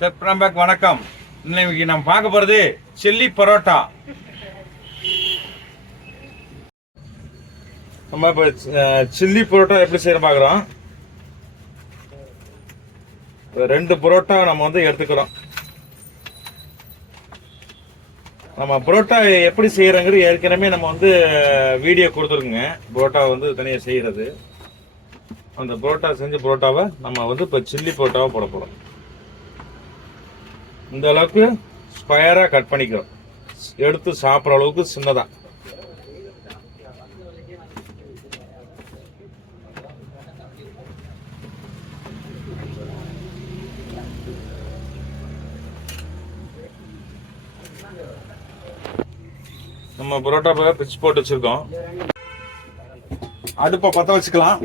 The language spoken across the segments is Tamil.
செப்டம்பர் வணக்கம். இன்னைக்கு நம்ம பார்க்க போறது சில்லி பரோட்டா. நம்ம இப்போ சில்லி பரோட்டா எப்படி செய்ய பார்க்குறோம். ரெண்டு பரோட்டா நம்ம எடுத்துக்கிறோம். நம்ம பரோட்டா எப்படி செய்யறோங்கிறது ஏற்கனவே நம்ம வீடியோ கொடுத்துருக்குங்க. பரோட்டா தனியாக செய்யறது. அந்த பரோட்டா செஞ்ச பரோட்டாவை நம்ம இப்போ சில்லி பரோட்டாவை போட போகிறோம். இந்த அளவுக்கு ஸ்கொயரா கட் பண்ணிக்கிறோம். எடுத்து சாப்பிட்ற அளவுக்கு சின்னதா. நம்ம பரோட்டா பிச்சு போட்டு வச்சிருக்கோம். அடுப்பை பற்ற வச்சுக்கலாம்.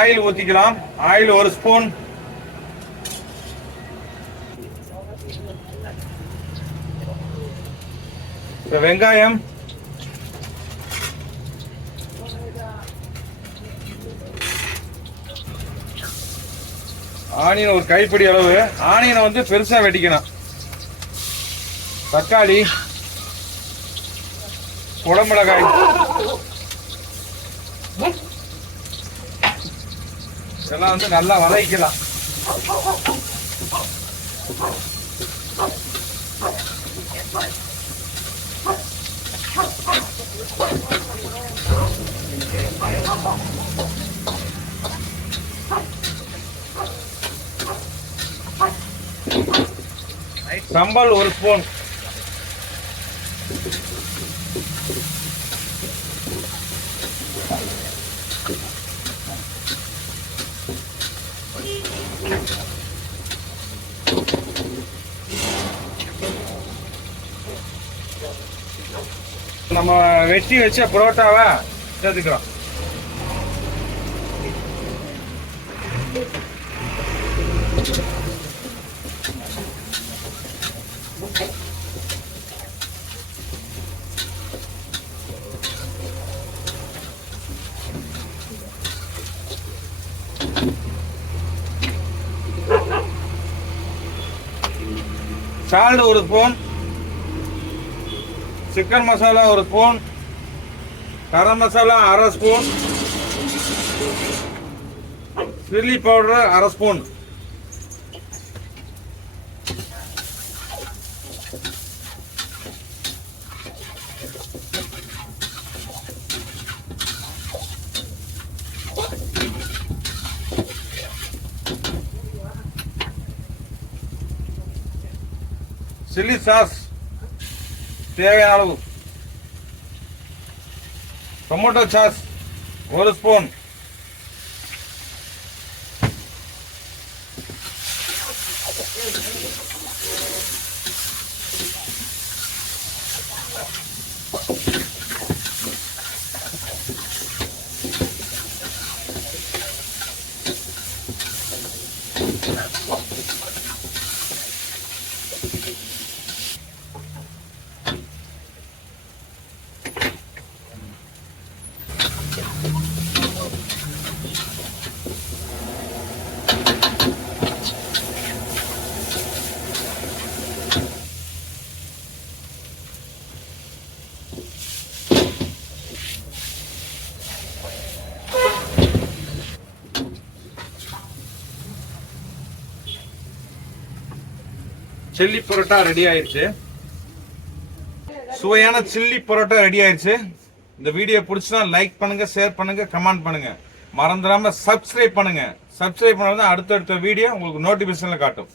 ஆயில் ஊற்றிக்கலாம். Oil 1 spoon. வெங்காயம், ஆனியன் ஒரு கைப்பிடி அளவு. ஆனியனை பெருசா வெட்டிக்கணும். தக்காளி, குடமிளகாய், இதெல்லாம் நல்லா வதக்கிக்கலாம். சம்பல் 1 ஸ்பூன். நம்ம வெட்டி வச்ச பரோட்டாவை சேர்த்துக்கிறோம். Salt 1 spoon. Chicken masala 1 spoon. Garam masala 1/2 spoon. Chilli powder 1/2 spoon. Chilli sauce தேவையான அளவு. Tomato sauce 1 spoon. Chilli parotta ready ஆயிடுச்சு. சுவையான சில்லி பரோட்டா ரெடி ஆயிடுச்சு. இந்த வீடியோ பிடிச்சா லைக் பண்ணுங்க, ஷேர் பண்ணுங்க, கமெண்ட் பண்ணுங்க. மறந்துடாம சப்ஸ்கிரைப் பண்ணுங்க. சப்ஸ்கிரைப் பண்ணா அடுத்தடுத்த வீடியோ உங்களுக்கு நோட்டிபிகேஷன்ல காட்டும்.